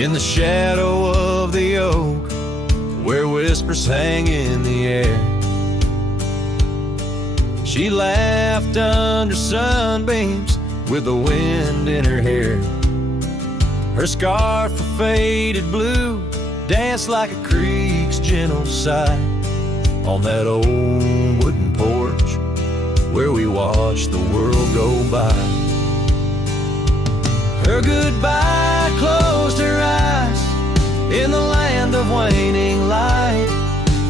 in the shadow of the oak, where whispers hang in the air. She laughed under sunbeams with the wind in her hair. Her scarf of faded blue danced like a creek's gentle sigh on that old wooden porch where we watched the world go by. Her goodbye closed her eyes in the land of waning light.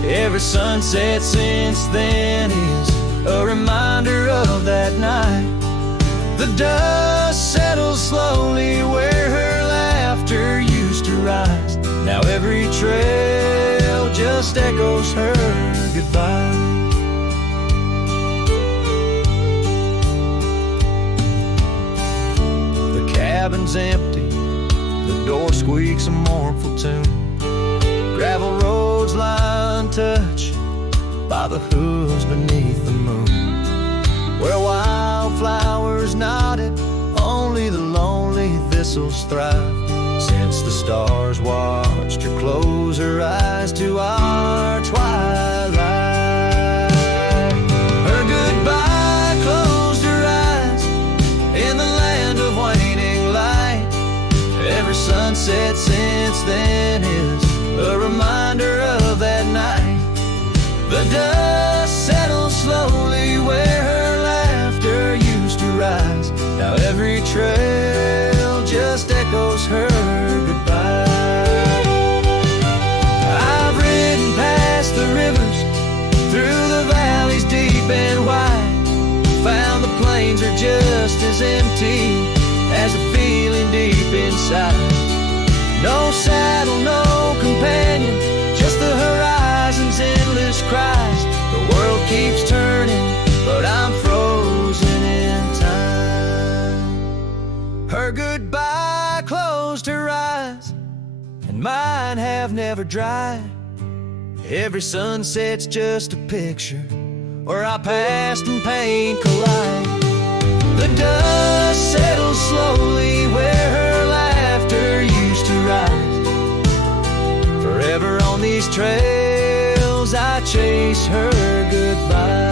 Every sunset since then is a reminder of that night. The dust settles slowly where her laughter used to rise. Now every trail just echoes her goodbye. The cabin's empty, the door squeaks a mournful tune. Gravel roads lie untouched by the hooves beneath the moon. Where wildflowers nodded, only the lonely thistles thrive. Since the stars watched her close her eyes to our twilight. Her goodbye closed her eyes in the land of waning light. Every sunset since then is a reminder of that night. The dust settles slowly where her laughter used to rise. Now every trail just echoes her goodbye. I've ridden past the rivers, through the valleys deep and wide, found the plains are just as empty as a feeling deep inside. No saddle, no companion, just the horizon's endless cries. The world keeps turning, but I'm frozen in time. Her goodbye closed her eyes, and mine have never dried. Every sunset's just a picture where our past and pain collide. The dust settles slowly where her laughter used to rise. Forever on these trails I chase her goodbye.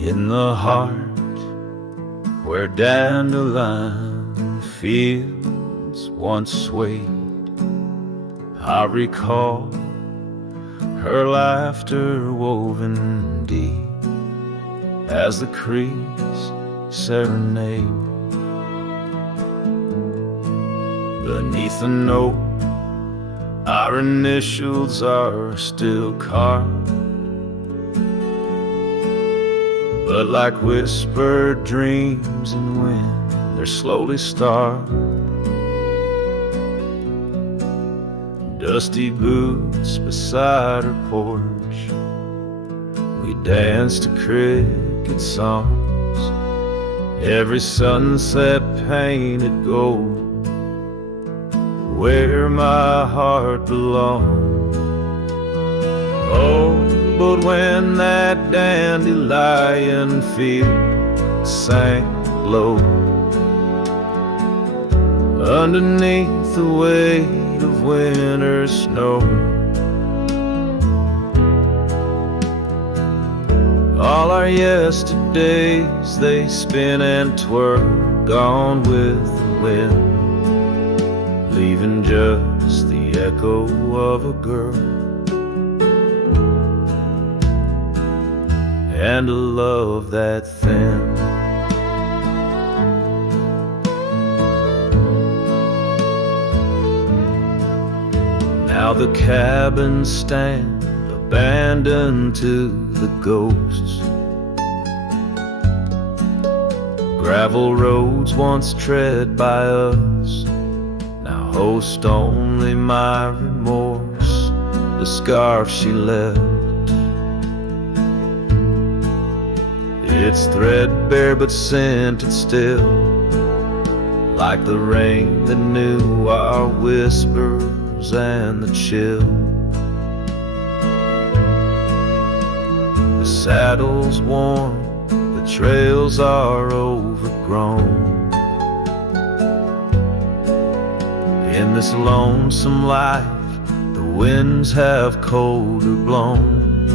In the heart where dandelion fields once swayed, I recall her laughter woven deep as the creek's serenade. Beneath the note, our initials are still carved, but like whispered dreams in wind, they're slowly starved. Dusty boots beside her porch, we dance to cricket songs. Every sunset painted gold, where my heart belongs. Oh, but when that dandelion field sank low, underneath the weight of winter snow, all our yesterdays they spin and twirl, gone with the wind, leaving just the echo of a girl and a love that thin. Now the cabins stand abandoned to the ghosts. gravel roads once tread by us now host only my remorse, the scarf she left. It's threadbare but scented still, like the rain that knew our whispers and the chill. The saddle's worn, the trails are overgrown. In this lonesome life, the winds have colder blown.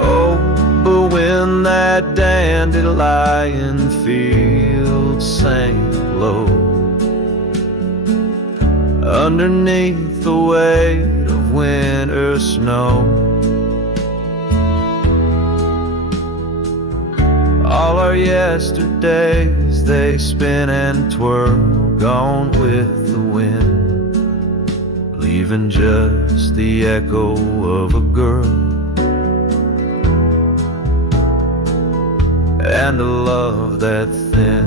Oh, but when that dandelion field sank low, underneath the weight of winter snow, all our yesterdays they spin and twirl, gone with the wind, leaving just the echo of a girl and a love that thin.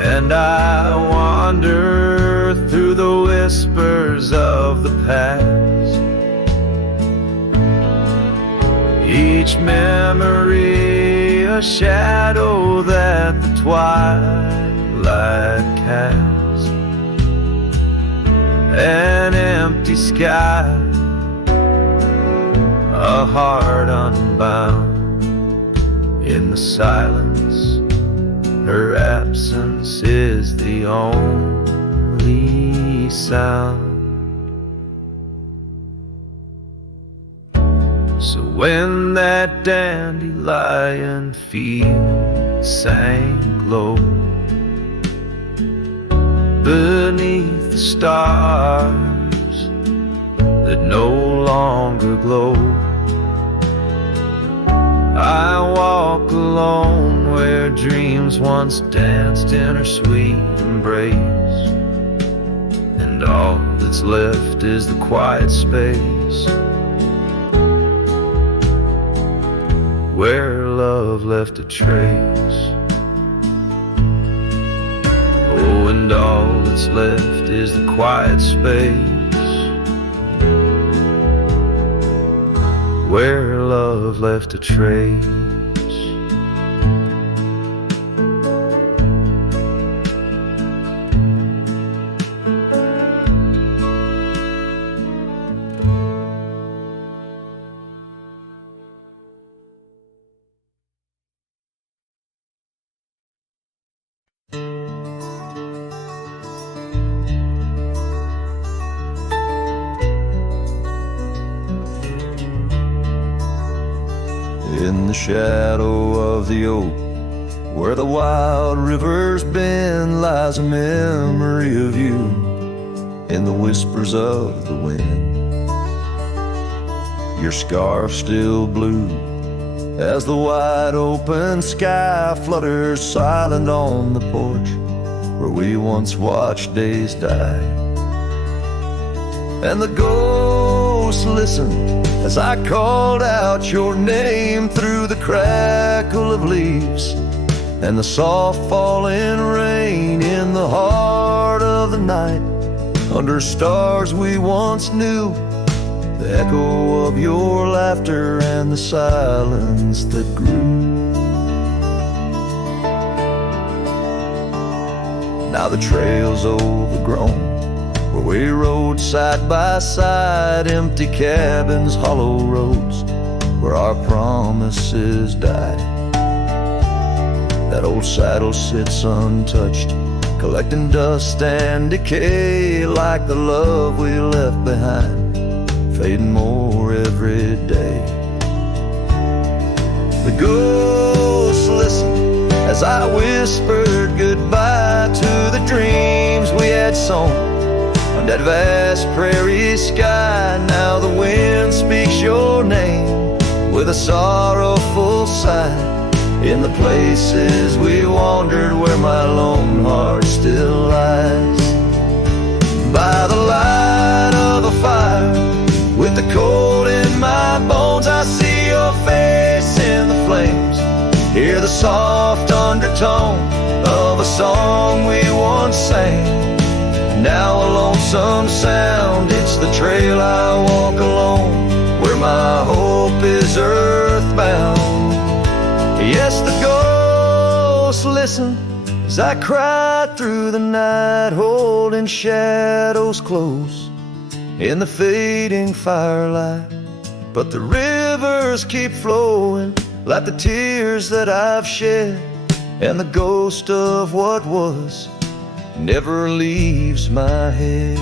And I wander through the whispers of the past, each memory a shadow that the twilight casts, an empty sky, a heart unbound. In the silence, her absence is the only sound. So when that dandelion field sank low beneath the stars that no longer glow, I walk alone where dreams once danced in her sweet embrace, and all that's left is the quiet space where love left a trace. Oh, and all that's left is the quiet space where love left a trace. In the shadow of the oak, where the wild rivers bend, lies a memory of you in the whispers of the wind. Your scarf still blue as the wide open sky flutters silent on the porch where we once watched days die. And the ghosts listened as I called out your name through the crackle of leaves and the soft falling rain. In the heart of the night, under stars we once knew, the echo of your laughter and the silence that grew. Now the trail's overgrown, where we rode side by side, empty cabins, hollow roads, where our promises died. That old saddle sits untouched, collecting dust and decay, like the love we left behind, fading more every day. The ghosts listened as I whispered goodbye to the dreams we had sown on that vast prairie sky. Now the wind speaks your name with a sorrowful sigh, in the places we wandered where my lone heart still lies. By the light of a fire, with the cold in my bones, I see your face the soft undertone of a song we once sang. Now a lonesome sound, it's the trail I walk alone, where my hope is earthbound. Yes, the ghosts listen as I cry through the night, holding shadows close in the fading firelight. But the rivers keep flowing like the tears that I've shed, and the ghost of what was never leaves my head.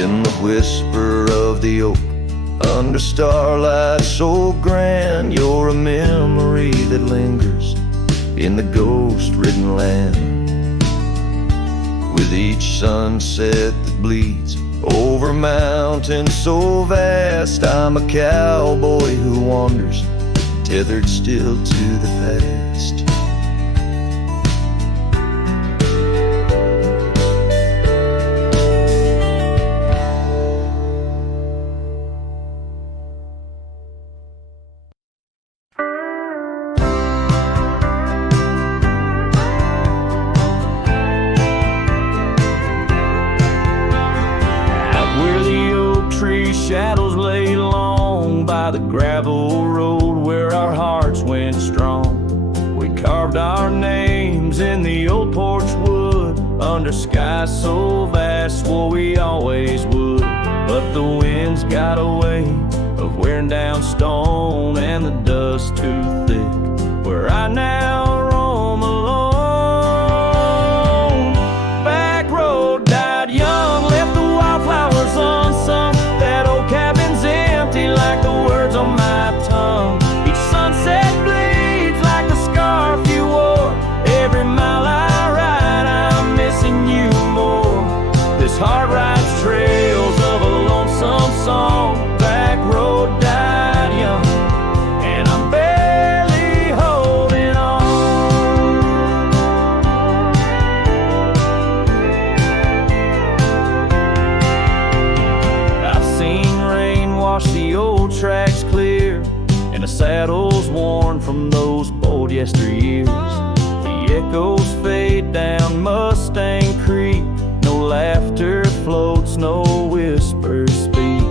In the whisper of the oak, under starlight so grand, you're a memory that lingers in the ghost-ridden land. With each sunset that bleeds over mountains so vast, I'm a cowboy who wanders, tethered still to the past. Shadows lay long by the gravel road where our hearts went strong. We carved our names in the old porch wood under skies so vast, swore we always would. But the winds got a way of wearing down stone and the dust too thick, where I now roam alone. Back road died young, left the wildflowers unsung. That old cabin's empty like the words on my tongue. Each sunset bleeds like the scarf you wore. Every mile I ride, I'm missing you more. This heart rides trails of a lonesome song. Back road died young, and I'm barely holding on. I've seen rain wash the old tracks clear, and the saddles worn from those bold yesteryears. The echoes fade down Mustang Creek. No laughter floats, no whispers speak.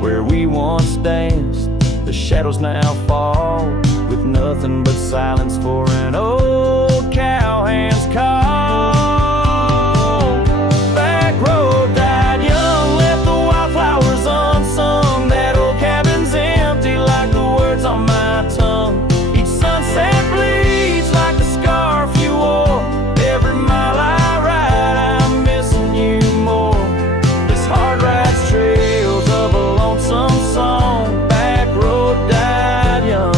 Where we once danced, the shadows now fall, with nothing but silence for an old cowhand's call. Back road died young, left the wildflowers unsung. That old cabin's empty like the words on my tongue. Each sunset bleeds like the scarf you wore. Every mile I ride, I'm missing you more. This heart rides trails of a lonesome song. Back road died young,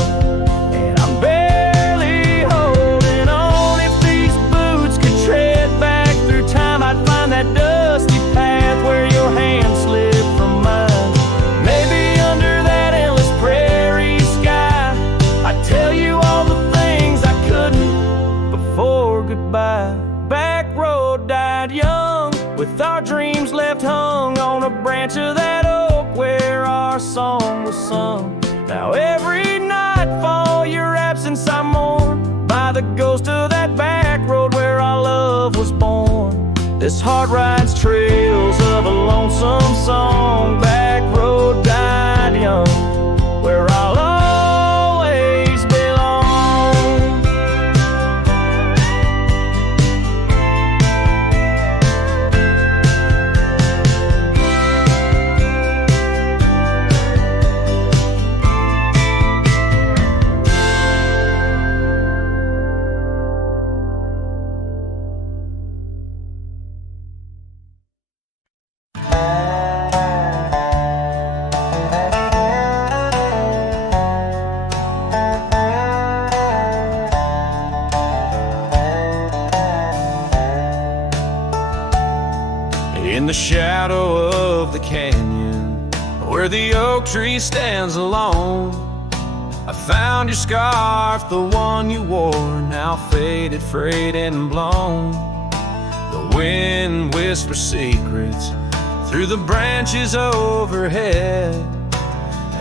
and I'm barely holding on. If these boots could tread back through time, I'd find that dusty path where your hand slipped from mine. Maybe under that endless prairie sky, I'd tell you all the things I couldn't before goodbye. Back road died young, with our dreams left hung on a branch of that oak where our song was sung. Now every nightfall, your absence I mourn, by the ghost of that back road where our love was born. This heart rides trails of a lonesome song. Back road died young, where I'll always belong. In the shadow of the canyon, where the oak tree stands alone, I found your scarf, the one you wore, now faded, frayed, and blown. The wind whispers secrets through the branches overhead,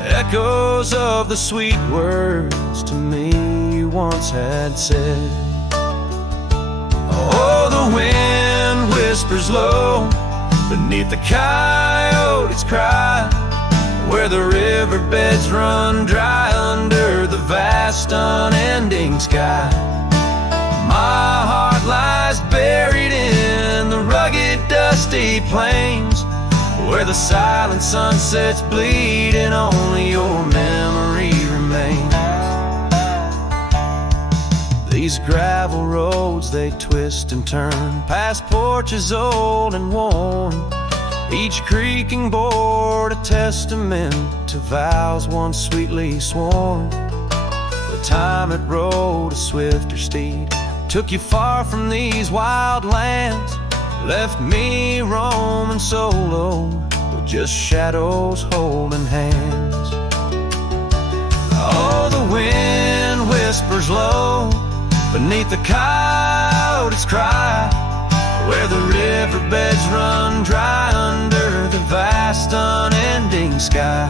echoes of the sweet words to me you once had said. Oh, the wind whispers low beneath the coyote's cry, where the riverbeds run dry under the vast unending sky. My heart lies buried in the rugged dusty plains, where the silent sunsets bleed and only your memory remains. These gravel roads, they twist and turn past porches old and worn, each creaking board a testament to vows once sweetly sworn. The time it rode a swifter steed took you far from these wild lands, left me roaming solo with just shadows holding hands. Oh, the wind whispers low beneath the coyote's cry, where the riverbeds run dry under the vast unending sky.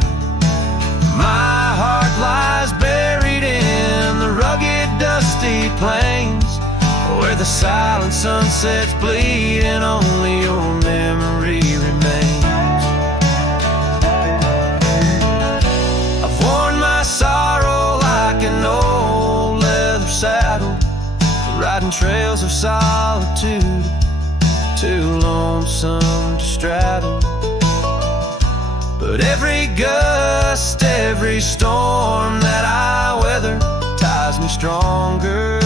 My heart lies buried in the rugged dusty plains, where the silent sunsets bleed and only your memory remains. I've worn my sorrow like an old leather saddle, riding trails of solitude, too lonesome to straddle. But every gust, every storm that I weather ties me stronger,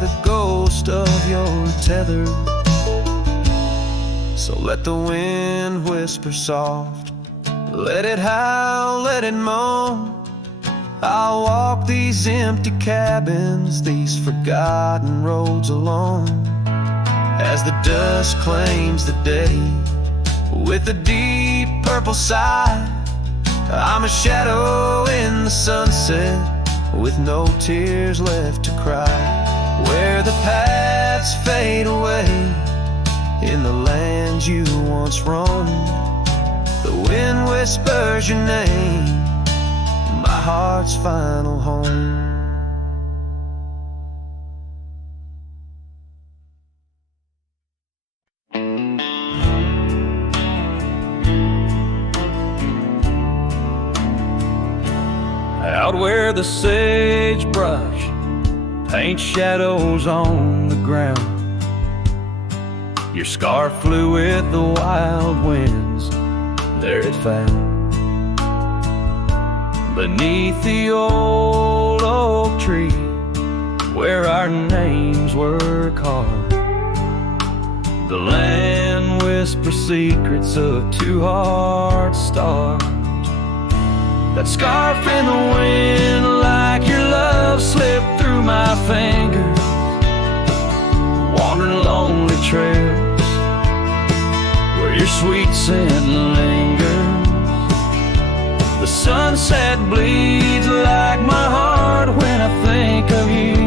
the ghost of your tether. So let the wind whisper soft, let it howl, let it moan. I'll walk these empty cabins, these forgotten roads alone, as the dusk claims the day with a deep purple sigh. I'm a shadow in the sunset with no tears left to cry, where the paths fade away in the land you once roamed. The wind whispers your name, my heart's final home. Out where the sagebrush paints shadows on the ground, your scarf flew with the wild winds, there it found. Beneath the old oak tree, where our names were carved, the land whispers secrets of two hearts starved. That scarf in the wind, like your love, slipped through my fingers, wandering lonely trails where your sweet scent lingers. The sunset bleeds like my heart when I think of you.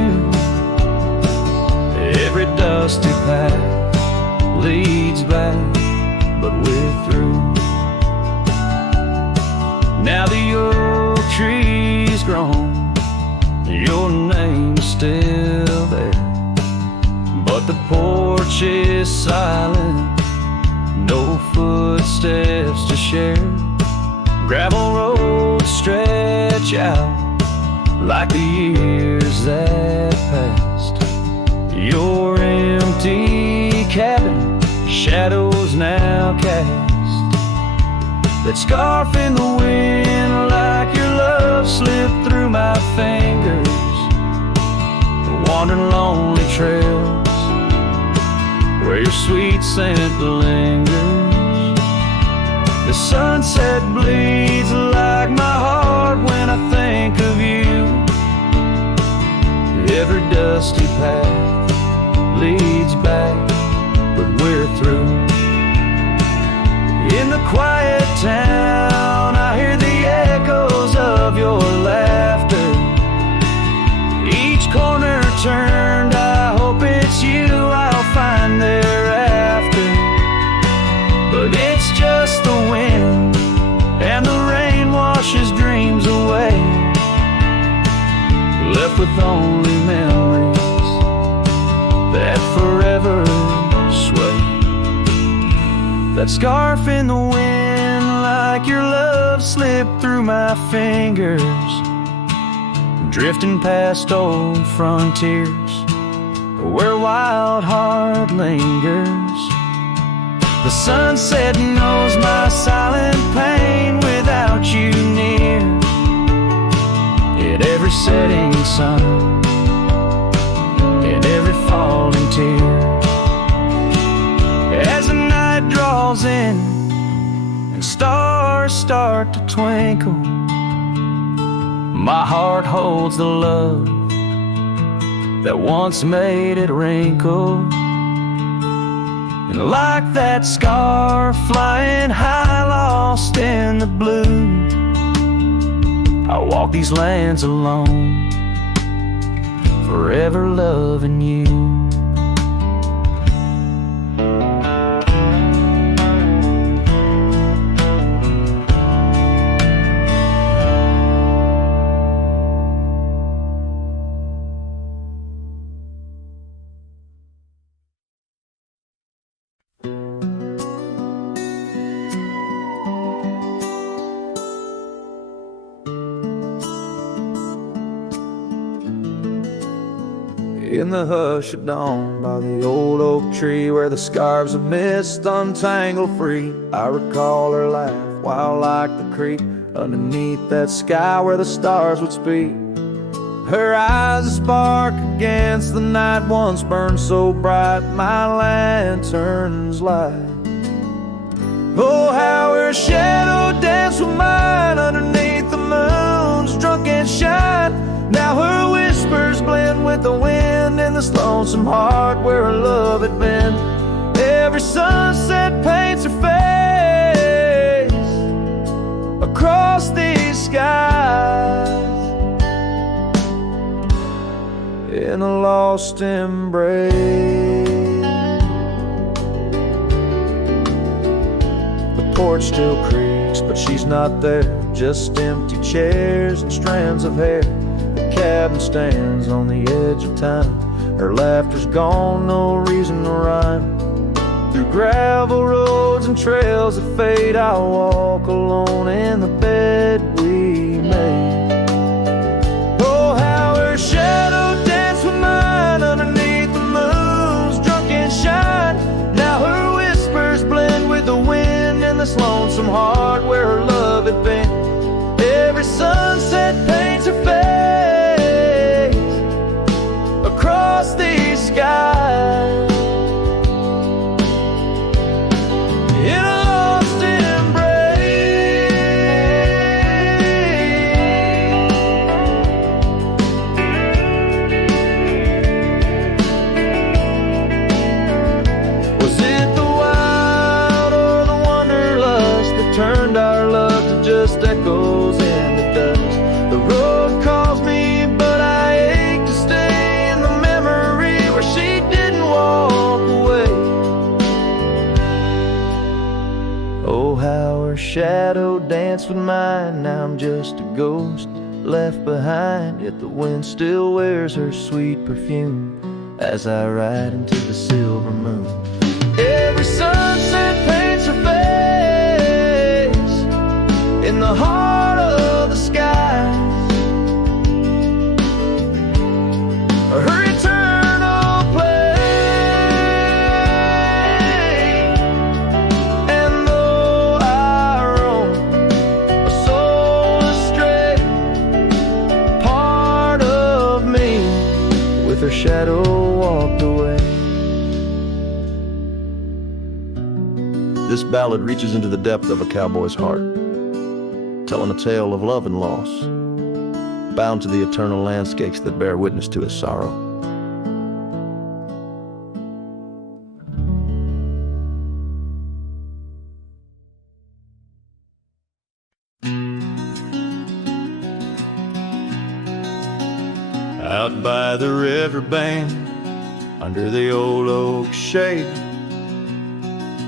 Every dusty path leads back, but we're through. Now the oak tree's grown, your name's still there, but the porch is silent, no footsteps to share. Gravel roads stretch out like the years that passed. Your empty cabin, shadows now cast. That scarf in the wind, like your love, slipped through my fingers, wandering lonely trails where your sweet scent lingers. The sunset bleeds like my heart when I think of you. Every dusty path leads back, but we're through. In the quiet town, I hear the echoes of your laughter. Each corner turned, I hope it's you I'll find thereafter. But it's just the wind, and the rain washes dreams with only memories that forever sway. That scarf in the wind, like your love slipped through my fingers, drifting past old frontiers where wild heart lingers. The sunset knows my silent pain without you near. At every setting sun, in every falling tear, as the night draws in and stars start to twinkle, my heart holds the love that once made it wrinkle. And like that scar flying high, lost in the blue, I walk these lands alone, forever loving you. In the hush of dawn, by the old oak tree, where the scarves of mist untangle free, I recall her laugh, wild like the creek, underneath that sky where the stars would speak. Her eyes a spark against the night, once burned so bright my lantern's light. Oh, how her shadow danced with mine underneath the moon's drunken shine. Now her whispers blend with the wind in this lonesome heart where her love had been. Every sunset paints her face across these skies in a lost embrace. The porch still creaks, but she's not there, just empty chairs and strands of hair. Cabin stands on the edge of time. Her laughter's gone, no reason to rhyme. Through gravel roads and trails that fade, I'll walk alone in the bed we made. Oh, how her shadow danced with mine underneath the moon's drunken shine. Now her whispers blend with the wind in this lonesome heart where her love had been. Every sunset paints her face across these skies in a lost embrace. Was it the wild or the wanderlust that turned our love to just echoes in the dust? The road calls me, but I ache to stay in the memory where she didn't walk away. Oh, how her shadow danced with mine. Now I'm just a ghost left behind, yet the wind still wears her sweet perfume as I ride into the silver moon. Every sunset paints her face in the heart of the skies. Her eternal play. And though I roam a soul astray, part of me with her shadow walked away. This ballad reaches into the depth of a cowboy's heart, telling a tale of love and loss, bound to the eternal landscapes that bear witness to his sorrow. Out by the riverbank, under the old oak shade,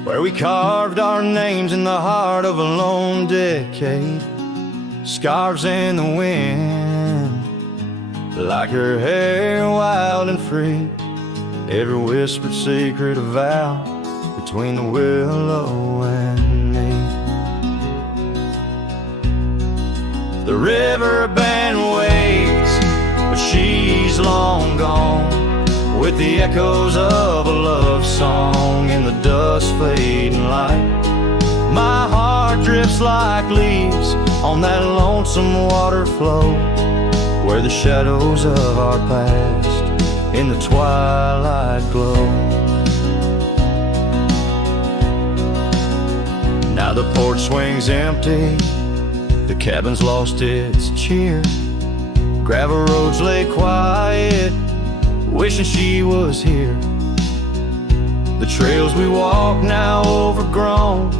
where we carved our names in the heart of a lone decade. Scarves in the wind, like her hair wild and free, every whispered secret a vow between the willow and me. The river band waits, but she's long gone, with the echoes of a love song in the dusk fading light. My heart drifts like leaves on that lonesome water flow, where the shadows of our past in the twilight glow. Now the porch swings empty, the cabin's lost its cheer, gravel roads lay quiet, wishing she was here. The trails we walk now overgrown,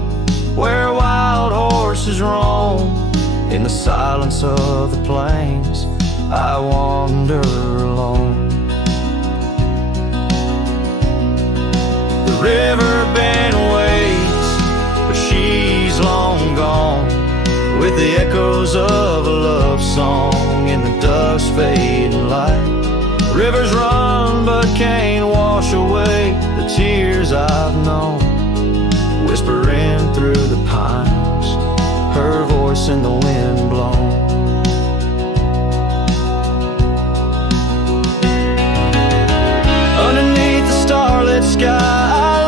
where wild horses roam. In the silence of the plains, I wander alone. The river bend waits, but she's long gone, with the echoes of a love song in the dusk fading light. Rivers run but can't wash away the tears I've known, whispering through the pines, her voice in the wind blown. Underneath the starlit sky, I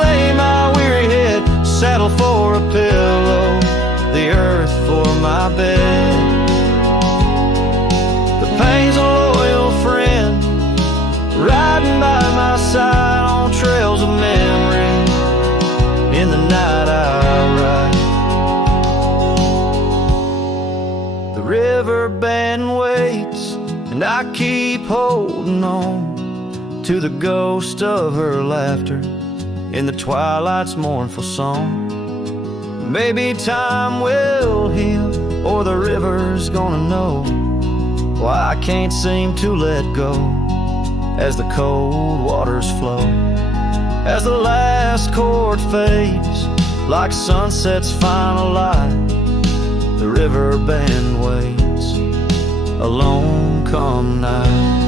lay my weary head, saddle for a pillow, the earth for my bed. The pain's a loyal friend, riding by my side on trails of memory. In the night I ride, the river bend waits, and I keep holding on to the ghost of her laughter in the twilight's mournful song. Maybe time will heal, or the river's gonna know why I can't seem to let go as the cold waters flow. As the last chord fades, like sunset's final light, the river band waits, alone come night.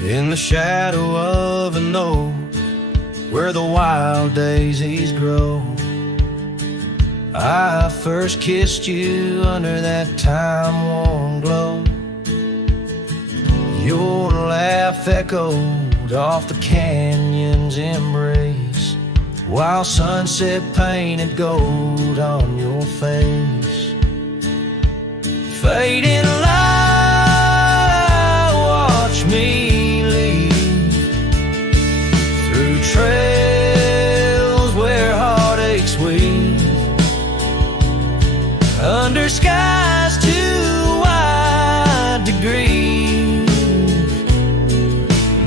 In the shadow of an oak, where the wild daisies grow, I first kissed you under that time-worn glow. Your laugh echoed off the canyon's embrace, while sunset painted gold on your face. Fading light, watch me trails where heartaches weave, under skies too wide to grieve.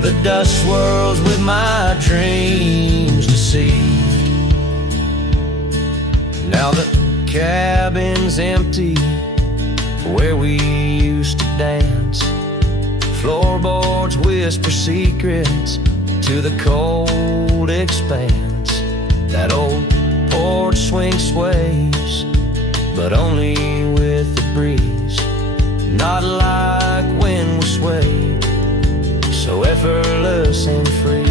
The dust swirls with my dreams deceived. Now the cabin's empty where we used to dance, floorboards whisper secrets to the cold expanse. That old porch swing sways, but only with the breeze, not like when we swayed, so effortless and free.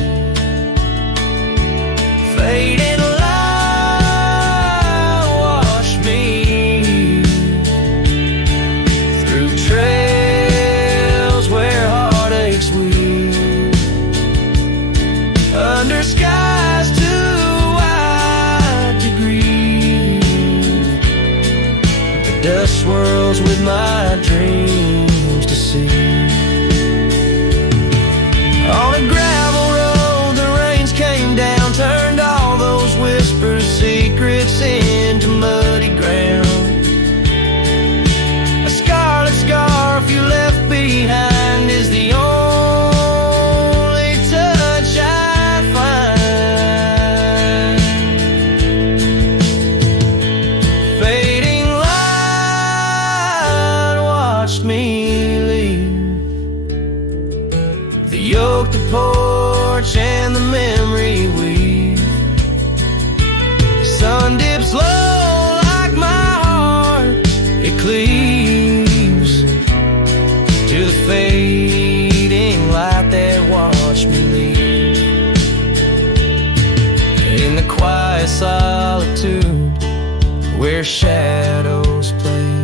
Fading light, wash me through trails where heartaches weave, under skies too wide to grieve. The dust swirls with my dreams to see. On a gravel road, the rains came down, turned all those whispered secrets into muddy ground. A scarlet scarf you left behind is the only touch I find. sun dips low like my heart, it cleaves to the fading light that watched me leave. In the quiet solitude where shadows play,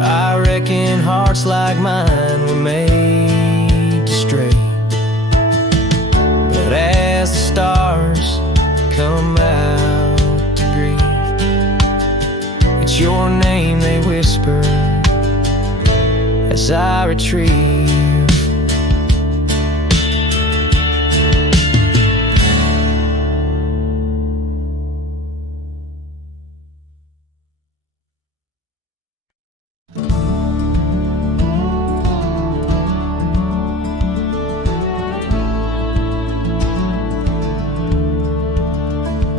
I reckon hearts like mine were made to stray. But as the stars come out to grieve, it's your name they whisper as I retrieve.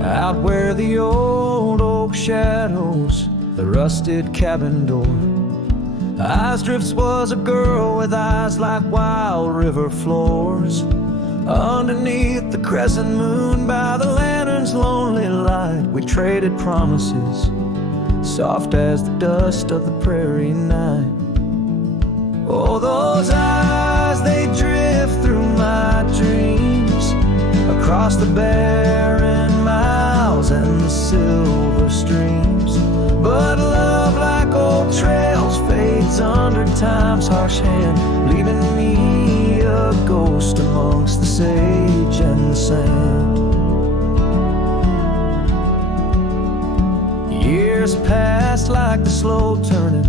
Out where the old oak shadows the rusted cabin door, Eyes Drifts was a girl with eyes like wild river floors. Underneath the crescent moon by the lantern's lonely light, we traded promises, soft as the dust of the prairie night. Oh, those eyes, they drift through my dreams, across the barren miles and the silver streams. But love, like old trails, fades under time's harsh hand, leaving me a ghost amongst the sage and the sand. Years passed like the slow turning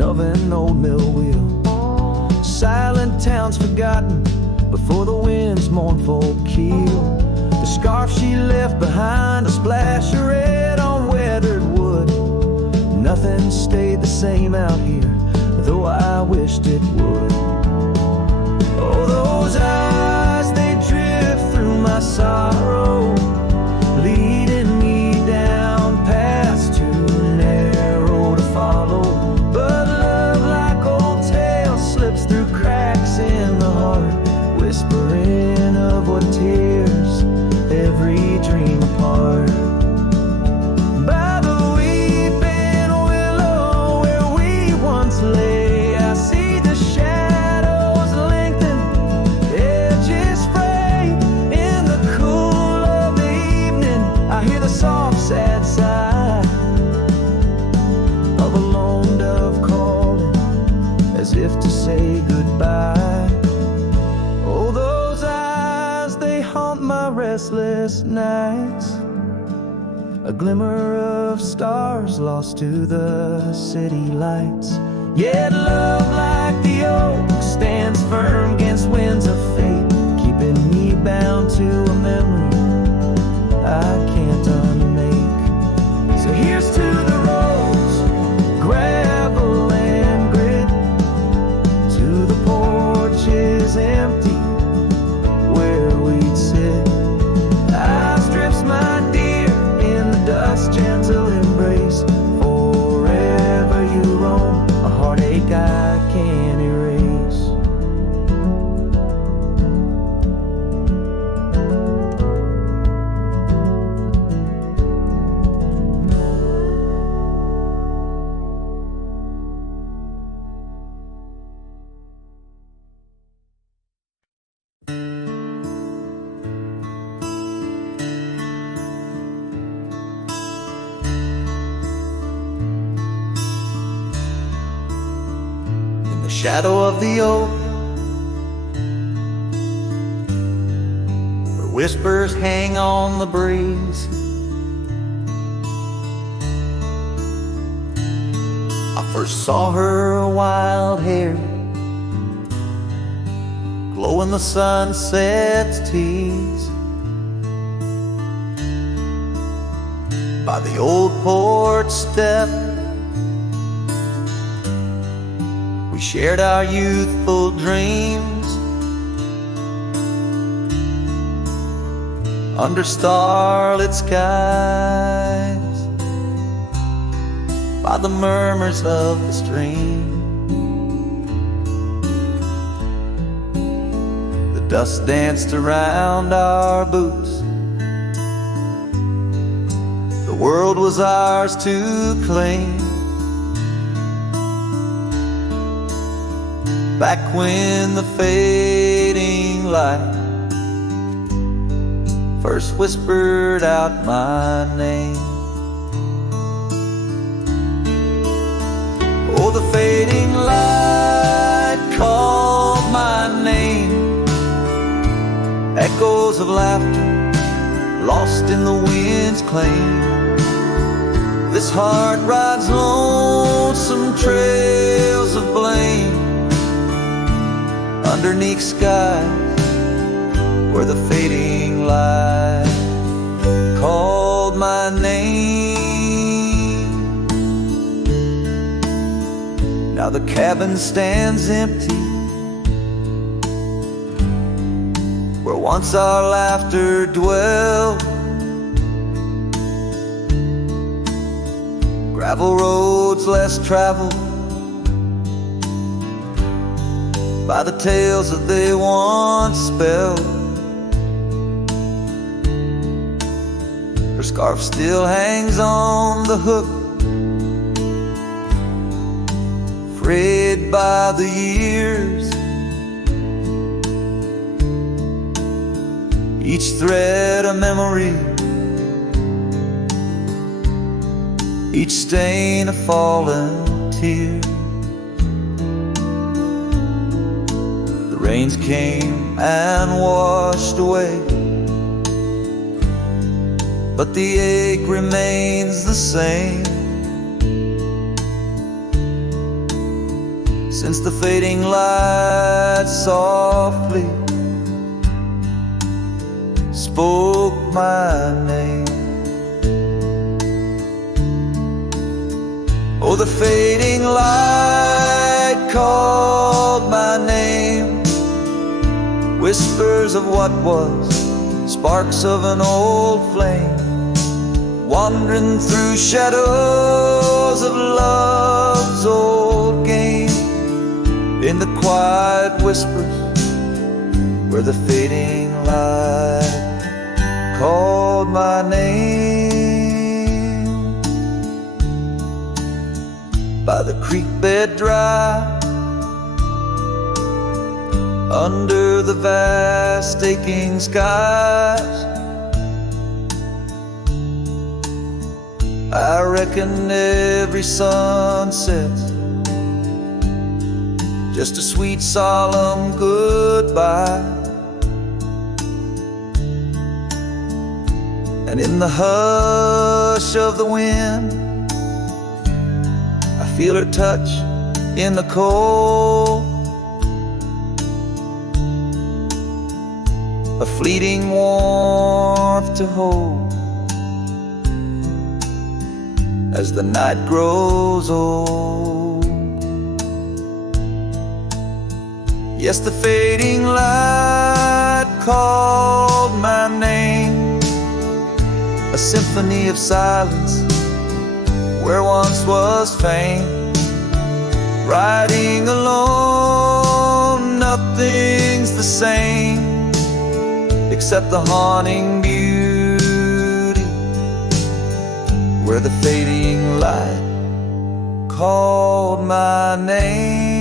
of an old mill wheel, silent towns forgotten before the wind's mournful keel. The scarf she left behind, a splash of red on weathered wood. Nothing stayed the same out here, though I wished it would. Oh, those eyes, they drift through my sorrow, leading me down paths too narrow to follow. But love, like old tales, slips through cracks in the heart, whispering of what tears every dream apart. By the weeping willow where we once lay, I see the shadows lengthen, edges fray. In the cool of the evening, I hear the soft sad sigh of a lone dove calling, as if to say goodbye. Oh, those eyes, they haunt my restless nights, a glimmer of stars lost to the city lights. Yet love, like the oak, stands firm against winds of fate, keeping me bound to a memory I can't unmake. So here's to the roads, gravel and grit, to the porches empty where we'd sit. Eyes Drifts, my dear, in the dust, gentle embrace. Forever you roam, a heartache I can't erase. Shadow of the oak, where whispers hang on the breeze, I first saw her wild hair glow in the sunset's tease. By the old porch step, we shared our youthful dreams under starlit skies, by the murmurs of the stream. The dust danced around our boots world was ours to claim. Back when the fading light first whispered out my name. Oh, the fading light called my name. Echoes of laughter lost in the wind's claim. This heart rides lonesome trails of blame underneath skies where the fading light called my name. Now the cabin stands empty where once our laughter dwelled. Gravel roads less traveled by the tales that they once spelled. Her scarf still hangs on the hook, frayed by the years. Each thread a memory, each stain a fallen tear. The rains came and washed away, but the ache remains the same. Since the fading light softly spoke my name. Oh, the fading light called my name. Whispers of what was, sparks of an old flame, wandering through shadows of love's old game. In the quiet whispers where the fading light called my name. By the creek bed dry, under the vast aching skies, I reckon every sunset's just a sweet solemn goodbye. And in the hush of the wind, I feel her touch in the cold, a fleeting warmth to hold as the night grows old. Yes, the fading light called my name, a symphony of silence where once was fame. Riding alone, nothing's the same except the haunting beauty where the fading light called my name.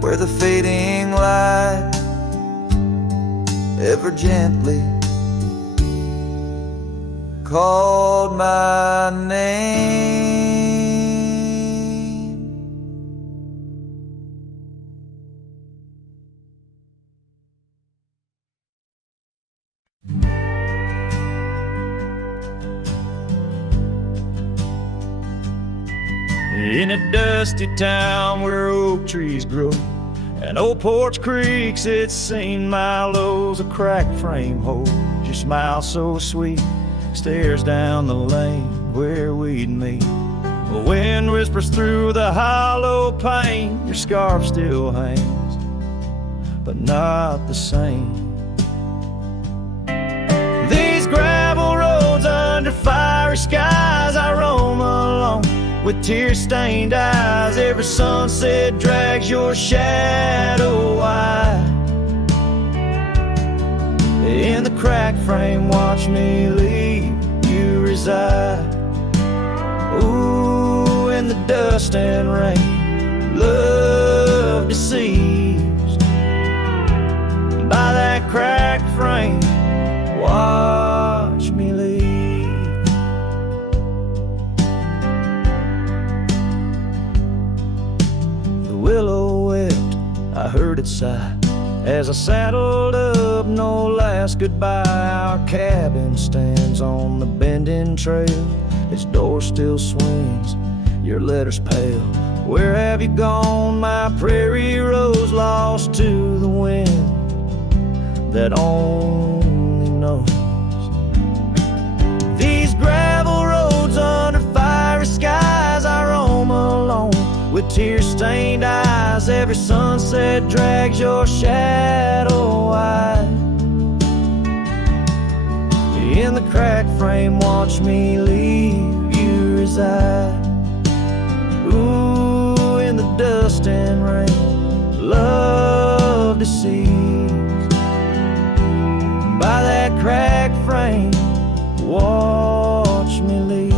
Where the fading light ever gently called my name. In a dusty town where oak trees grow and old porch creaks, it's seen my lows, a cracked frame hold. Your smile so sweet stares down the lane where we'd meet. The wind whispers through the hollow pane. Your scarf still hangs, but not the same. These gravel roads under fiery skies, I roam alone with tear-stained eyes. Every sunset drags your shadow wide. In the cracked frame, watch me leave you reside. Ooh, in the dust and rain, love deceased by that cracked frame, watch me leave. The willow wept, I heard it sigh as I saddled up, no last goodbye. Our cabin stands on the bending trail, its door still swings, your letters pale. Where have you gone, my prairie rose, lost to the wind that only knows? These gravel roads under fiery skies, I roam alone with tear-stained eyes. Every sunset drags your shadow wide. In the cracked frame, watch me leave you reside. Ooh, in the dust and rain, love deceased by that cracked frame, watch me leave.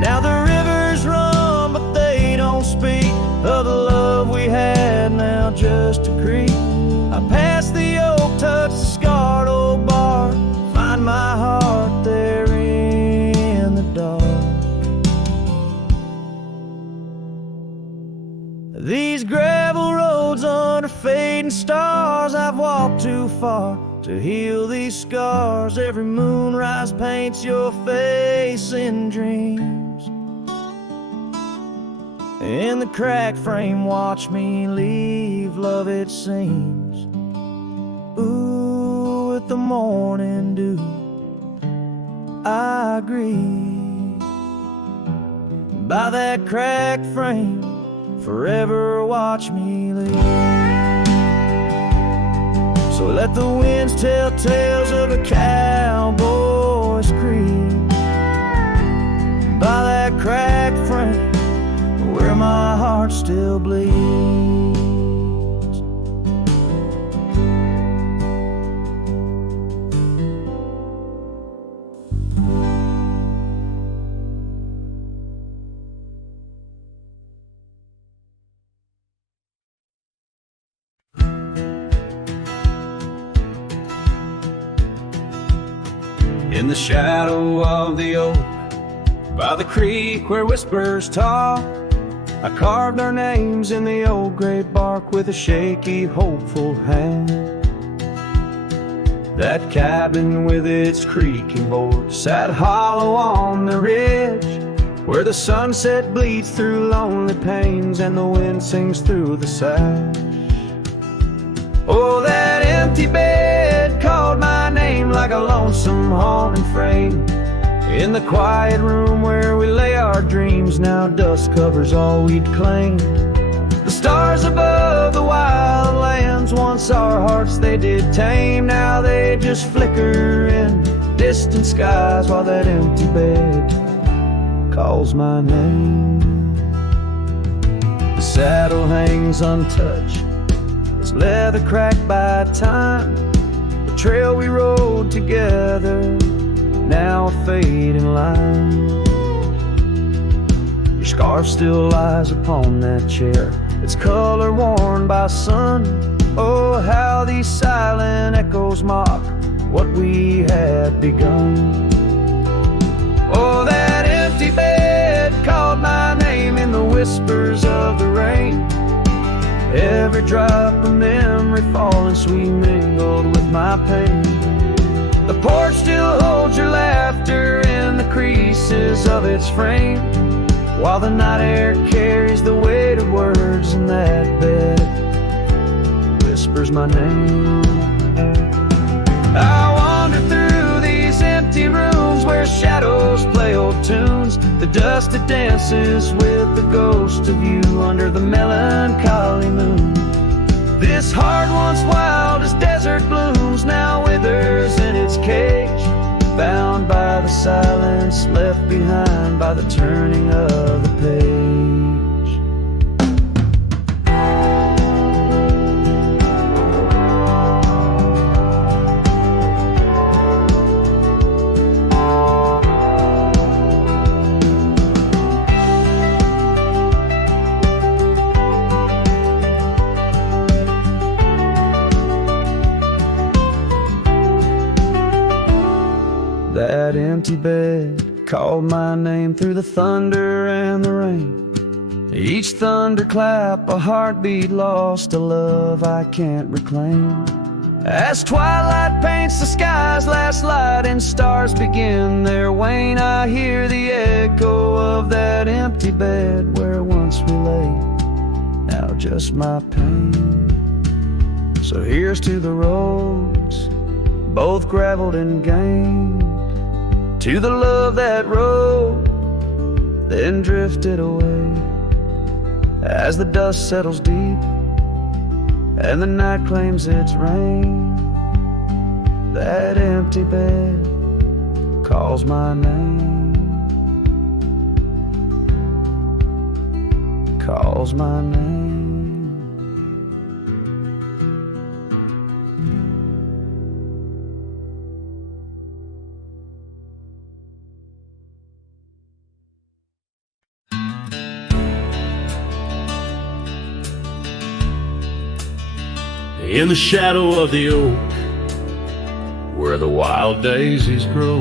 Now the rivers run, but they don't speak of the love we had, now just a creek. I pass the oak, touch the scarred old bar, find my heart there in the dark. These gravel roads under fading stars, I've walked too far to heal these scars. Every moonrise paints your face in dreams. In the cracked frame, watch me leave, love it seems. Ooh, with the morning dew, I agree. By that cracked frame, forever watch me leave. So let the winds tell tales of a cowboy's creed. By that cracked frame, where my heart still bleeds. In the shadow of the oak, by the creek where whispers talk, I carved our names in the old gray bark with a shaky, hopeful hand. That cabin with its creaking board sat hollow on the ridge, where the sunset bleeds through lonely panes and the wind sings through the sash. Oh, that empty bed called my name like a lonesome haunting frame. In the quiet room where we lay our dreams, now dust covers all we'd claimed. The stars above the wild lands, once our hearts they did tame, now they just flicker in distant skies while that empty bed calls my name. The saddle hangs untouched, its leather cracked by time. The trail we rode together, now a fading line. Your scarf still lies upon that chair, its color worn by sun. Oh, how these silent echoes mock what we had begun. Oh, that empty bed called my name in the whispers of the rain. Every drop of memory falling sweet mingled with my pain. The porch still holds your laughter in the creases of its frame, while the night air carries the weight of words in that bed whispers my name. I wander through these empty rooms where shadows play old tunes. The dust that dances with the ghost of you under the melancholy moon. This heart once wild as desert blooms now withers in its cage, bound by the silence left behind by the turning of the page. that empty bed called my name through the thunder and the rain. Each thunderclap, a heartbeat lost, a love I can't reclaim. As twilight paints the sky's last light and stars begin their wane, I hear the echo of that empty bed where once we lay. Now just my pain. So here's to the roads, both graveled and gained, to the love that rode, then drifted away. As the dust settles deep and the night claims its reign, that empty bed calls my name, calls my name. In the shadow of the oak, where the wild daisies grow,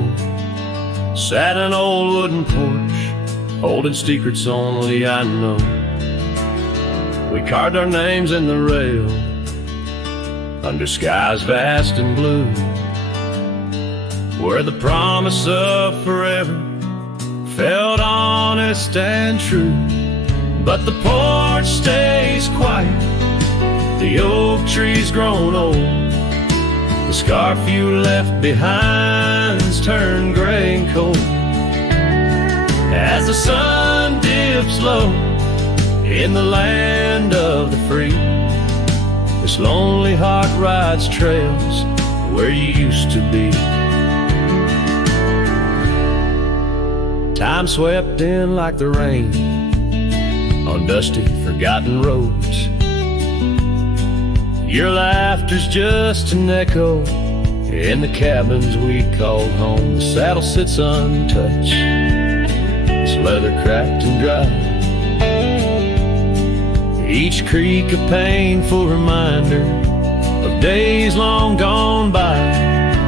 sat an old wooden porch, holding secrets only I know. We carved our names in the rail, under skies vast and blue, where the promise of forever felt honest and true. But the porch stays quiet, the oak tree's grown old, the scarf you left behind's turned gray and cold. As the sun dips low in the land of the free, this lonely heart rides trails where you used to be. Time swept in like the rain on dusty, forgotten roads. Your laughter's just an echo in the cabins we called home. The saddle sits untouched, its leather cracked and dry. Each creak a painful reminder of days long gone by.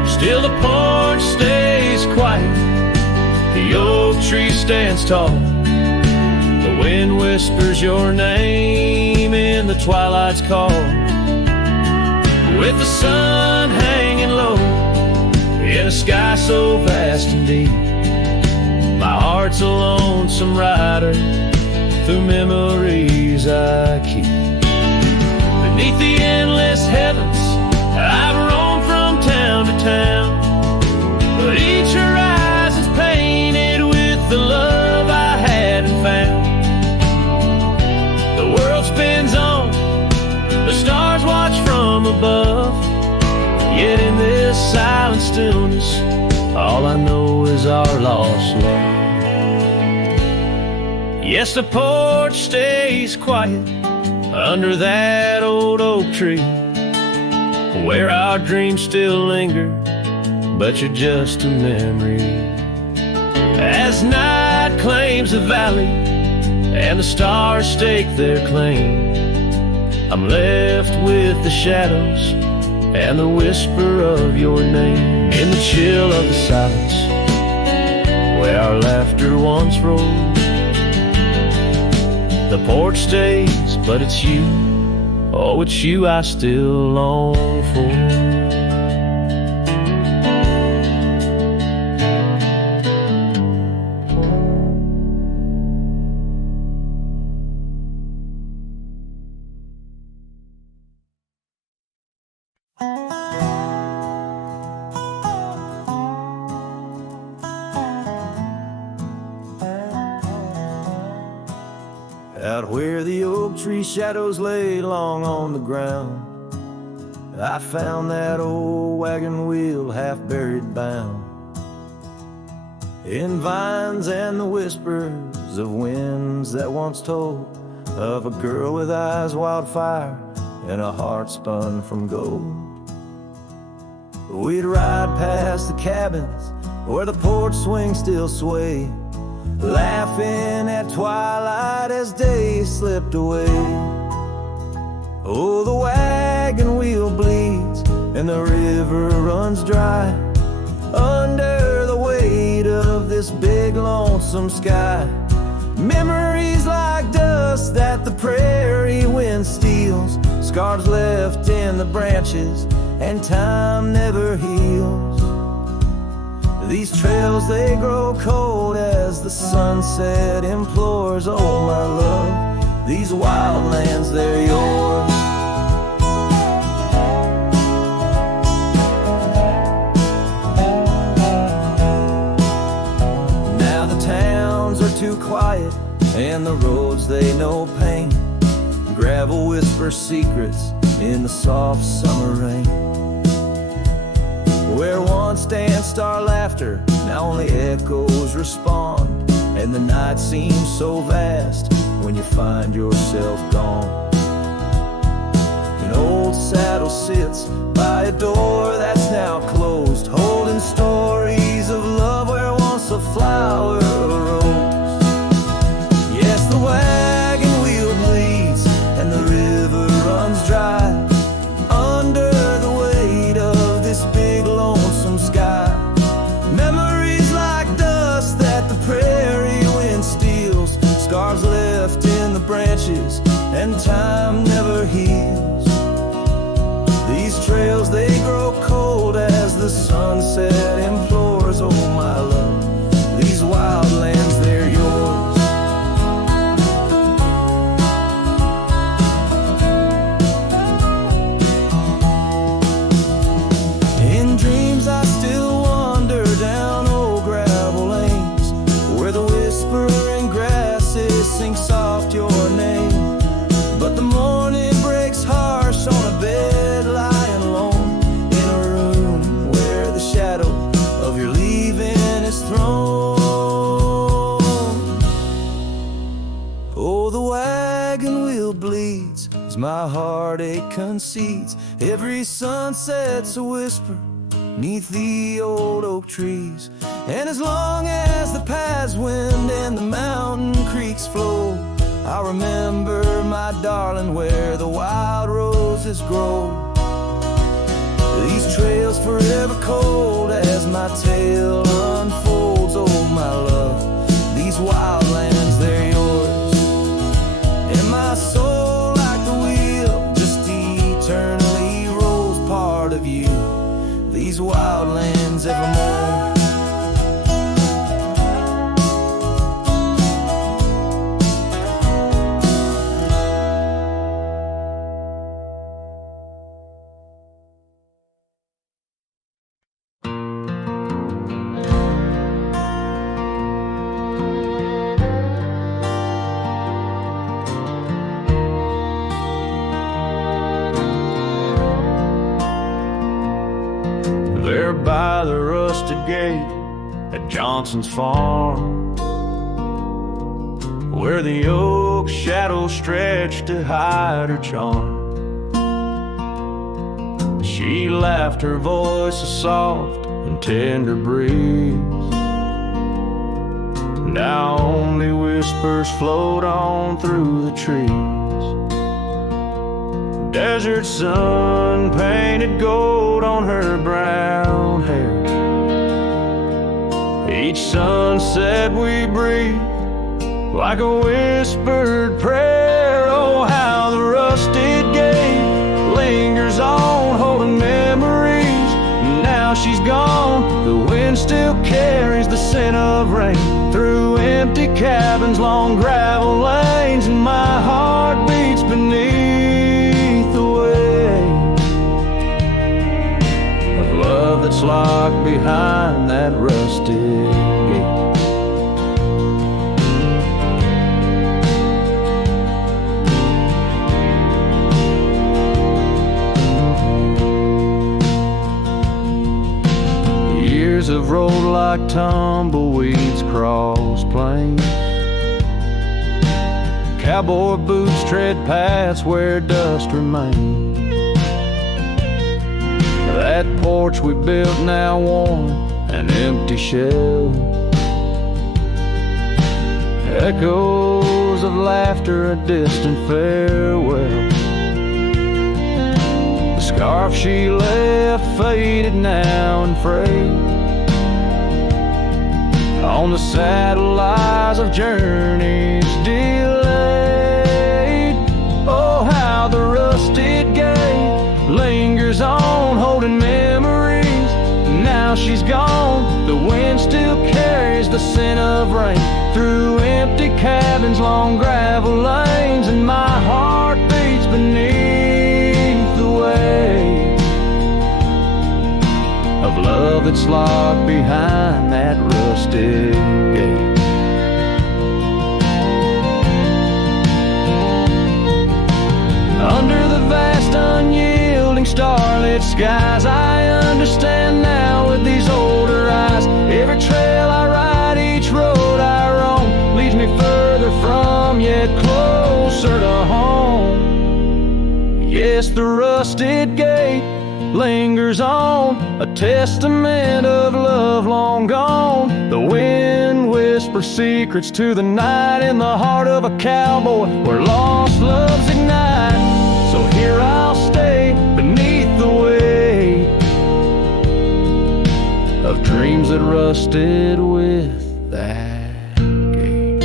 Still the porch stays quiet, the oak tree stands tall. The wind whispers your name in the twilight's call. With the sun hanging low in a sky so vast and deep, my heart's a lonesome rider through memories I keep. Beneath the endless heavens, I've roamed from town to town, but each horizon's painted with the love I hadn't found. The world spins on, the stars watch from above, yet in this silent stillness, all I know is our lost love. Yes, the porch stays quiet under that old oak tree, where our dreams still linger, but you're just a memory. As night claims the valley and the stars stake their claim, I'm left with the shadows and the whisper of your name. In the chill of the silence, where our laughter once rolled, the porch stays, but it's you, oh, it's you I still long for. Out where the oak tree shadows lay long on the ground, I found that old wagon wheel half buried bound in vines and the whispers of winds that once told of a girl with eyes wildfire and a heart spun from gold. We'd ride past the cabins where the porch swing still swayed, laughing at twilight as days slipped away. Oh, the wagon wheel bleeds and the river runs dry under the weight this big lonesome sky. Memories like dust that the prairie wind steals, scars left in the branches and time never heals. These trails, they grow cold as the sunset implores, oh my love, these wild lands, they're yours. Now the towns are too quiet and the roads, they know pain. Gravel whispers secrets in the soft summer rain. Where once danced our laughter, now only echoes respond. And the night seems so vast when you find yourself gone. An old saddle sits by a door that's now closed, holding stories of love where once a flower arose. Yes, the wagon wheel bleeds and the river runs dry under the weight of this big lonesome sky. Memories like dust that the prairie wind steals, scars left in the branches and time never heals. These trails, they grow cold as the sunset implores, oh my love, these wild lands, they're yours. In dreams I still wander down old gravel lanes, where the whispering grasses sing soft your name. But the morning breaks harsh on a bed lying alone, in a room where the shadow of your leaving is thrown. Oh, the wagon wheel bleeds as my heartache concedes. Every sunset's a whisper neath the old oak trees. And as long as the paths wind and the mountain creeks flow, I'll remember my darling where the wild roses grow. These trails forever cold as my tale unfolds, oh my love, these wild lands, they're yours. And my soul like the wheel just eternally rolls, part of you, these wild lands evermore. There by the rusted gate at Johnson's farm, where the oak shadows stretched to hide her charm, she laughed, her voice a soft and tender breeze. Now only whispers float on through the trees. Desert sun painted gold on her brown hair. Each sunset we breathe like a whispered prayer. Oh, how the rusted gate lingers on, holding memories. Now she's gone, the wind still carries the scent of rain through empty cabins, long gravel lanes, and my heart beats beneath the weight of love that's locked behind that rusted gate. Years have rolled like tumbleweeds across plains. Cowboy boots tread paths where dust remains. That porch we built now worn, an empty shell. Echoes of laughter, a distant farewell. The scarf she left faded now and frayed. On the saddle lies of journeys delayed. Oh, how the rusted gate lingers on, holding memories. Now she's gone, the wind still carries the scent of rain through empty cabins, long gravel lanes, and my heart beats beneath the weight of love that's locked behind that rusted gate. Under the vast unyielding starlit skies, I understand now with these older eyes. Every trail I ride, each road I roam, leads me further from, yet closer to home. Yes, the rusted gate lingers on, a testament of love long gone. The wind whispers secrets to the night in the heart of a cowboy where lost loves ignite. So here I'll stay beneath the weight of dreams that rusted with that gate.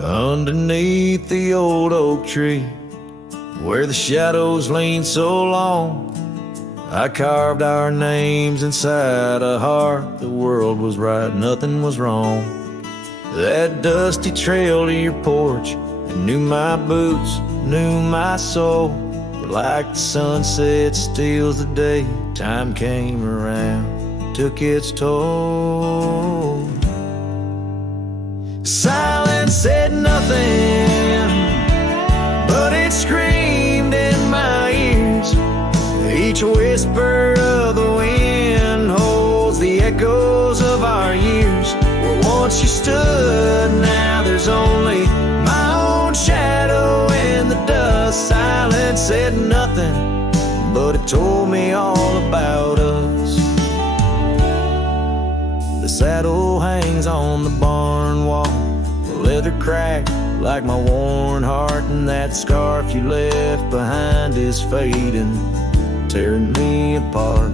Underneath the old oak tree, where the shadows lean so long, I carved our names inside a heart. The world was right, nothing was wrong. That dusty trail to your porch, it knew my boots, knew my soul. But like the sunset steals the day, time came around, took its toll. Silence said nothing, but it screamed in my ears. Each whisper of the wind holds the echoes of our years. Where once you stood, now there's only my own shadow in the dust. Silence said nothing, but it told me all about us. The saddle hangs on the barn wall, the leather cracked like my worn heart, and that scarf you left behind is fading, tearing me apart.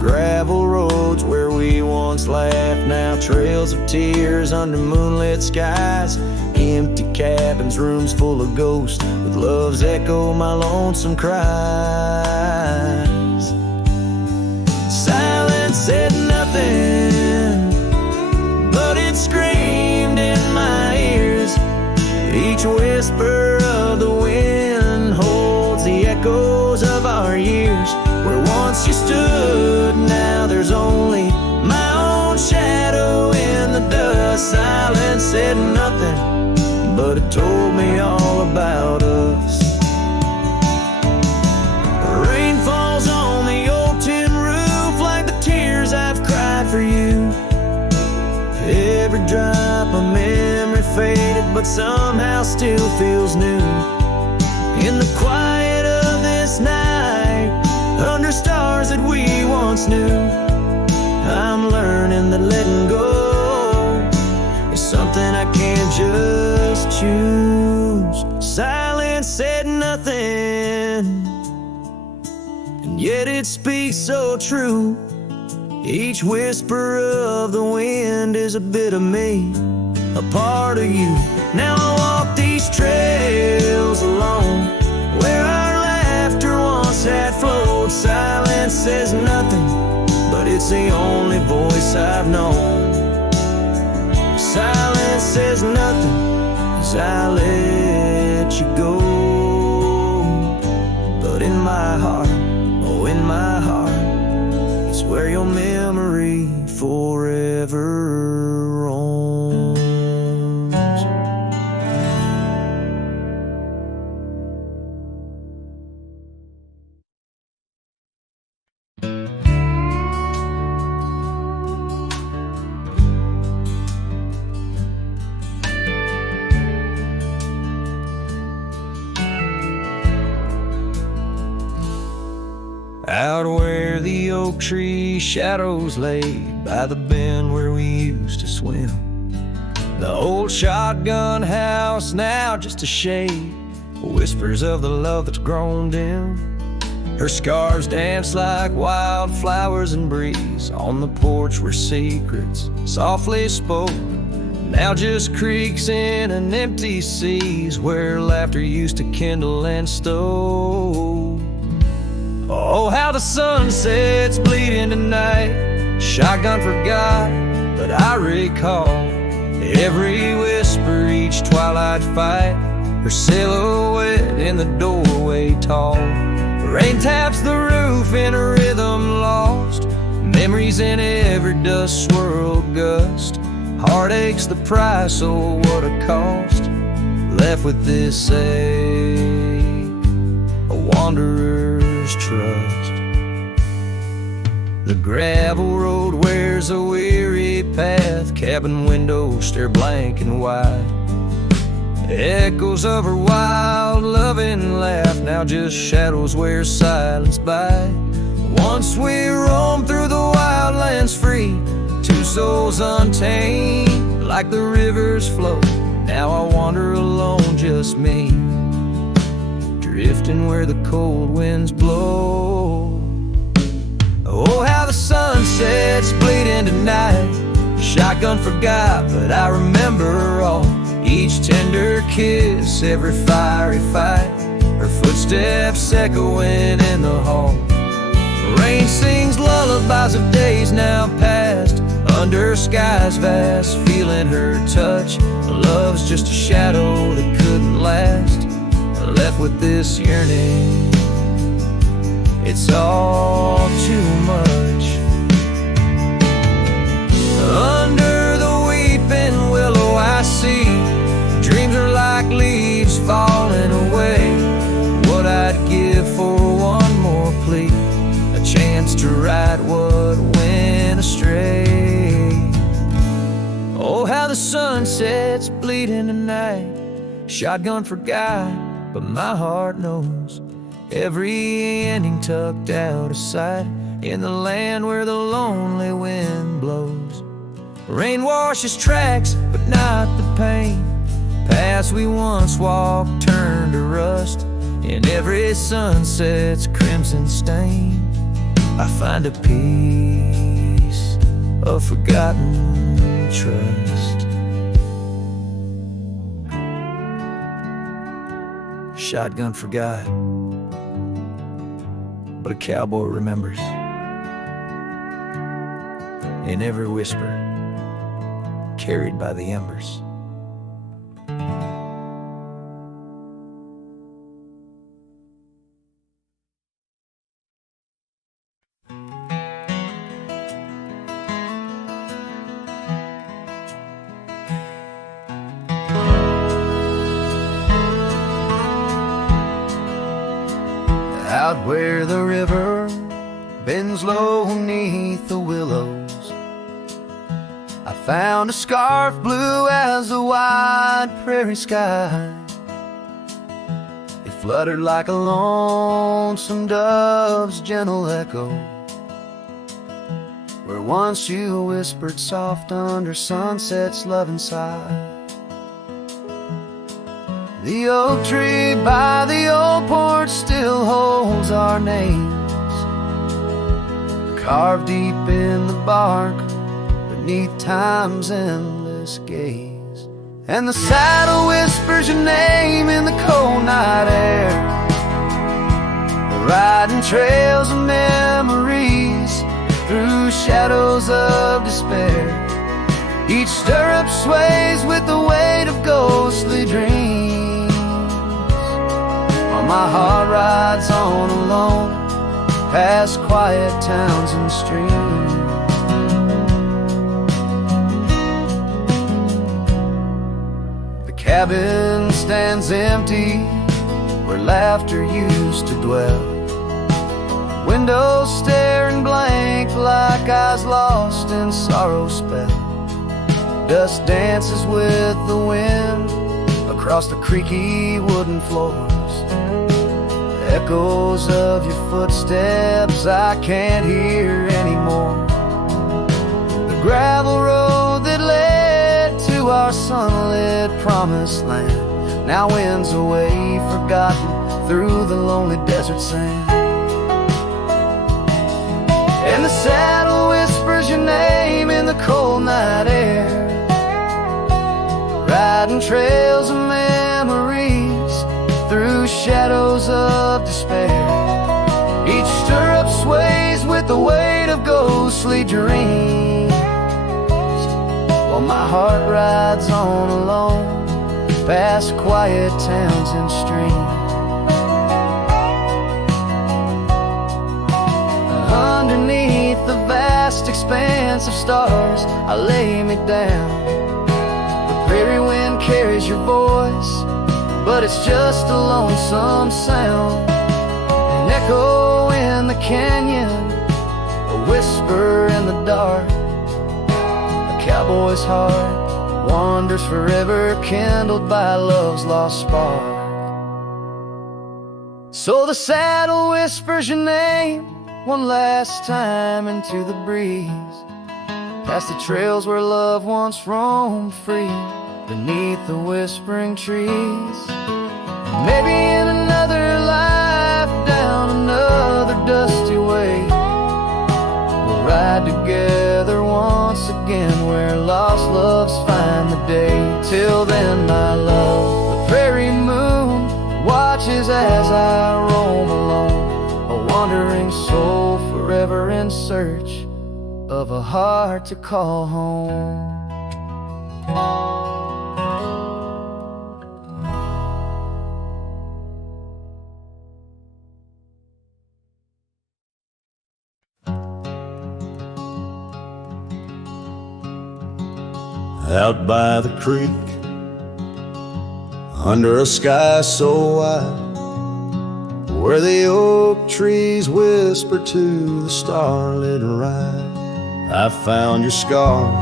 Gravel roads where we once laughed, now trails of tears under moonlit skies. Empty cabins, rooms full of ghosts, with love's echo, my lonesome cries. Silence said nothing, but it screamed in my ears. Each whisper of the wind holds the echoes of our years. Where once you stood, now there's only my own shadow in the dust. Silence said nothing, but it told me all about us. Rain falls on the old tin roof like the tears I've cried for you. Every drop of memory faded, but somehow still feels new. In the quiet of this night, under stars that we once knew, I'm learning that letting go is something I can't just choose. Silence said nothing, and yet it speaks so true. Each whisper of the wind is a bit of me, a part of you. Now I walk these trails alone, where our laughter once had flowed. Silence says nothing, but it's the only voice I've known. Silence says nothing as I let you go. But in my heart, oh in my heart, it's where your memory forever roams. oak tree shadows laid by the bend where we used to swim. The old shotgun house now just a shade, whispers of the love that's grown dim. Her scars dance like wildflowers in breeze on the porch where secrets softly spoke. Now just creaks in an empty seas where laughter used to kindle and stow. Oh, how the sunset's bleeding tonight. Shotgun forgot, but I recall every whisper, each twilight fight, her silhouette in the doorway tall. Rain taps the roof in a rhythm lost, memories in every dust swirled gust. Heartache's the price, oh what a cost. Left with this ache, a wanderer's trust. The gravel road wears a weary path, cabin windows stare blank and wide. Echoes of her wild loving laugh, now just shadows where silence by. Once we roamed through the wildlands free, two souls untamed, like the rivers flow. Now I wander alone, just me, drifting where the cold winds blow. Oh, how the sunset's bleeding tonight. Shotgun forgot, but I remember all. Each tender kiss, every fiery fight, her footsteps echoing in the hall. Rain sings lullabies of days now past, under skies vast, feeling her touch. Love's just a shadow that couldn't last. Left with this yearning, it's all too much. Under the weeping willow I see dreams are like leaves falling away. What I'd give for one more plea, a chance to right what went astray. Oh, how the sunset's bleeding tonight. Shotgun forgot, but my heart knows every ending tucked out of sight, in the land where the lonely wind blows. Rain washes tracks, but not the pain. Paths we once walked turn to rust, in every sunset's crimson stain. I find a piece of forgotten trust. Shotgun forgot, but a cowboy remembers. In every whisper, carried by the embers. Out where the river bends low neath the willows, I found a scarf blue as the wide prairie sky. It fluttered like a lonesome dove's gentle echo, where once you whispered soft under sunset's loving sigh. The oak tree by the old porch still holds our names, carved deep in the bark beneath time's endless gaze. And the saddle whispers your name in the cold night air, riding trails of memories through shadows of despair. Each stirrup sways with the weight of ghostly dreams, while my heart rides on alone past quiet towns and streams. The cabin stands empty where laughter used to dwell, windows staring blank like eyes lost in sorrow spell. Dust dances with the wind across the creaky wooden floors, echoes of your footsteps footsteps I can't hear anymore. The gravel road that led to our sunlit promised land now winds away, forgotten through the lonely desert sand. And the saddle whispers your name in the cold night air, riding trails of memories through shadows of despair. Each stirrup sways with the weight of ghostly dreams, while my heart rides on alone past quiet towns and streams. Underneath the vast expanse of stars, I lay me down. The prairie wind carries your voice, but it's just a lonesome sound. An echo in the canyon, a whisper in the dark. A cowboy's heart wanders forever, kindled by love's lost spark. So the saddle whispers your name one last time into the breeze, past the trails where love once roamed free, beneath the whispering trees. Maybe in another life, down another dusty way, we'll ride together once again where lost loves find the day. Till then, my love, the prairie moon watches as I roam alone, a wandering soul forever in search of a heart to call home. Out by the creek, under a sky so wide, where the oak trees whisper to the starlit ride, I found your scarf,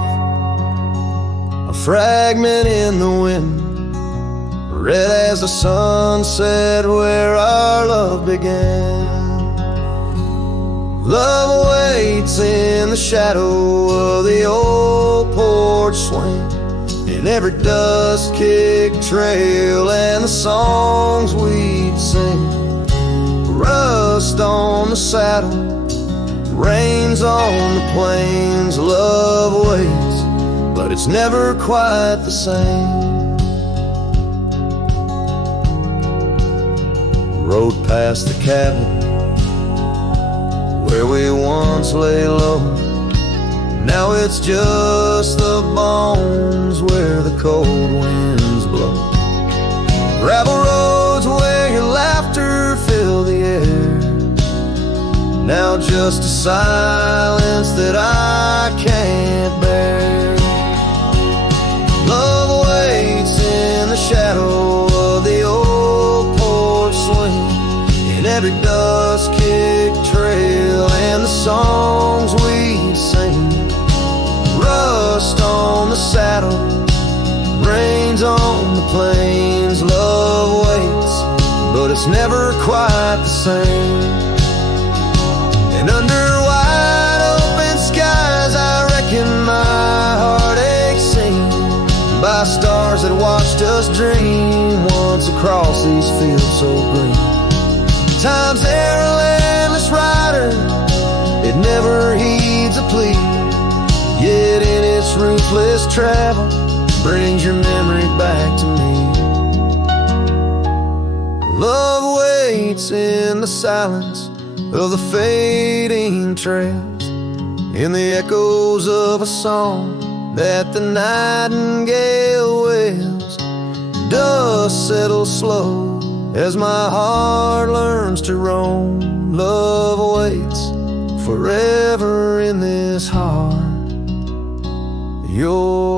a fragment in the wind, red as the sunset where our love began. Love waits in the shadow of the old porch swing, in every dust-kicked trail and the songs we'd sing. Rust on the saddle, rains on the plains. Love waits, but it's never quite the same. Rode past the cabin where we once lay low, now it's just the bones where the cold winds blow. Gravel roads where your laughter filled the air, now just a silence that I can't bear. Love waits in the shadow of the old porch swing, in every dust-kicked trail and the songs we sing. Rust on the saddle, rains on the plains. Love waits, but it's never quite the same. And under wide open skies, I reckon my heartache seen by stars that watched us dream once across these fields so green. Time's there a landless rider, it never heeds a plea, yet in its ruthless travel brings your memory back to me. Love waits in the silence of the fading trails, in the echoes of a song that the nightingale wails. Dust settles slow as my heart learns to roam. Love waits forever in this heart, your